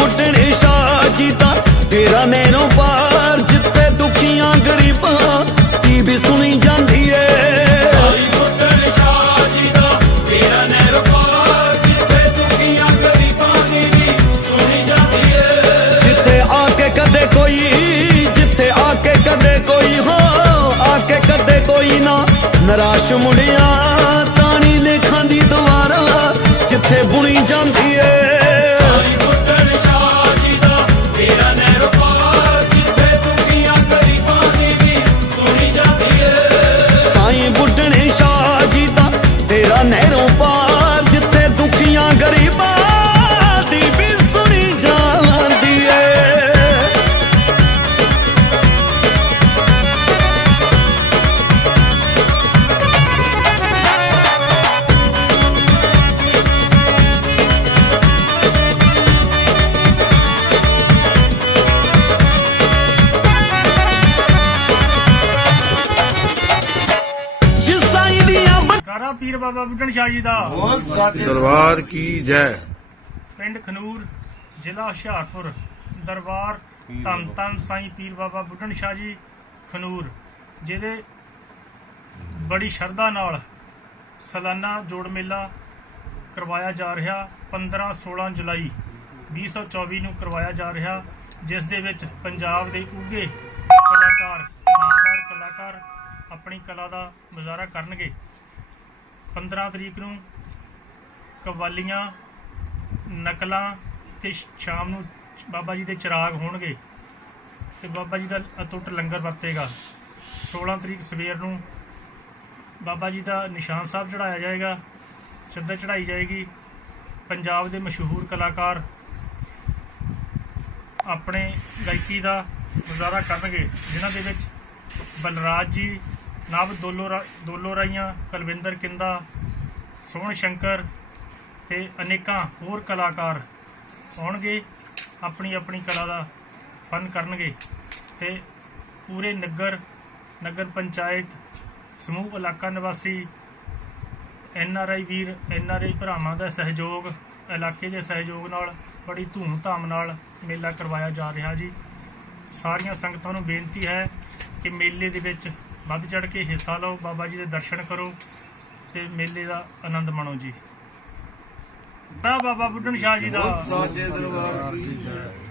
ਬੁੱਢਣੇ ਸ਼ਾਹ ਜੀ ਤੇਰਾ ਨੈਣੋ ਪਾਰ ਜਿੱਤੇ ਦੁਖੀਆਂ ਗਰੀਬਾਂ ਦੀ ਵੀ ਸੁਣੀ ਜਾਂਦੀ ਏ। ਨਰਾਸ਼ ਮੁੰਡਿਆਂ ਤਾਣੀ ਲੇਖਾਂ ਦੀ ਦੁਆਰਾ ਜਿੱਥੇ ਬੁਣੀ ਜਾਂਦੀ ਏ। ਪੀਰ ਬਾਬਾ ਬੁੱਢਣ ਸ਼ਾਹ ਜੀ ਦਾ। ਬੋਲ ਸਾਚੇ ਦਰਬਾਰ ਕੀ ਜੈ। ਪਿੰਡ ਖਨੂਰ ਜ਼ਿਲ੍ਹਾ ਹੁਸ਼ਿਆਰਪੁਰ ਦਰਬਾਰ ਧੰਨ ਧੰਨ ਸਾਈਂ ਪੀਰ ਬਾਬਾ ਬੁੱਢਣ ਸ਼ਾਹ ਜੀ ਖਨੂਰ ਜਿਹਦੇ ਬੜੀ ਸ਼ਰਧਾ ਨਾਲ ਸਾਲਾਨਾ ਜੋੜ ਮੇਲਾ ਕਰਵਾਇਆ ਜਾ ਰਿਹਾ 15 16 ਜੁਲਾਈ 2024 ਨੂੰ ਕਰਵਾਇਆ ਜਾ ਰਿਹਾ ਜਿਸ ਦੇ ਵਿੱਚ ਪੰਜਾਬ ਦੇ ਉੱਘੇ ਕਲਾਕਾਰ ਨਾਮਦਾਰ ਕਲਾਕਾਰ ਆਪਣੀ ਕਲਾ ਦਾ ਮੁਜ਼ਾਹਰਾ ਕਰਨਗੇ। 15 ਤਰੀਕ ਨੂੰ ਕਵਾਲੀਆਂ, ਨਕਲਾਂ ਤੇ ਸ਼ਾਮ ਨੂੰ ਬਾਬਾ ਜੀ ਦੇ ਚਿਰਾਗ ਹੋਣਗੇ ਤੇ ਬਾਬਾ ਜੀ ਦਾ ਅਟੁੱਟ ਲੰਗਰ ਵਰਤੇਗਾ। 16 ਤਰੀਕ ਸਵੇਰ ਨੂੰ ਬਾਬਾ ਜੀ ਦਾ ਨਿਸ਼ਾਨ ਸਾਹਿਬ ਚੜਾਇਆ ਜਾਏਗਾ, ਚੱਦਰ ਚੜਾਈ ਜਾਏਗੀ। ਪੰਜਾਬ ਦੇ ਮਸ਼ਹੂਰ ਕਲਾਕਾਰ ਆਪਣੇ ਗਾਇਕੀ ਦਾ ਗੁਜ਼ਾਰਾ ਕਰਨਗੇ, ਜਿਨ੍ਹਾਂ ਦੇ ਵਿੱਚ ਬਲਰਾਜ ਜੀ ਨਵ ਦੋਲੋ ਰਾ- ਦੋਲੋ ਰਾਈਆਂ, ਕੁਲਵਿੰਦਰ ਕਿੰਦਾ, ਸੋਹਣ ਸ਼ੰਕਰ ਤੇ ਅਨੇਕਾਂ ਹੋਰ ਕਲਾਕਾਰ ਆਉਣਗੇ, ਆਪਣੀ ਆਪਣੀ ਕਲਾ ਦਾ ਫਨ ਕਰਨਗੇ ਤੇ ਪੂਰੇ ਨਗਰ ਨਗਰ ਪੰਚਾਇਤ, ਸਮੂਹ ਇਲਾਕਾ ਨਿਵਾਸੀ, N R I Veer, N R I ਭਰਾਵਾਂ ਦਾ ਸਹਿਯੋਗ, ਇਲਾਕੇ ਦੇ ਸਹਿਯੋਗ ਨਾਲ, ਬੜੀ ਧੂਮ-ਧਾਮ ਨਾਲ ਮੇਲਾ ਕਰਵਾਇਆ ਜਾ ਰਿਹਾ ਜੀ। ਸਾਰੀਆਂ ਸੰਗਤਾਂ ਨੂੰ ਬੇਨਤੀ ਹੈ ਕਿ ਮੇਲੇ ਦੇ ਵਿੱਚ ਵੱਧ ਚੜ ਕੇ ਹਿੱਸਾ ਲਓ, ਬਾਬਾ ਜੀ ਦੇ ਦਰਸ਼ਨ ਕਰੋ ਤੇ ਮੇਲੇ ਦਾ ਆਨੰਦ ਮਾਣੋ ਜੀ। ਬਾ ਬਾਬਾ ਬੁੱਢਣ ਸ਼ਾਹ ਜੀ ਦਾ। ਸਾਚੇ ਦਰਬਾਰ ਕੀ ਜੈ।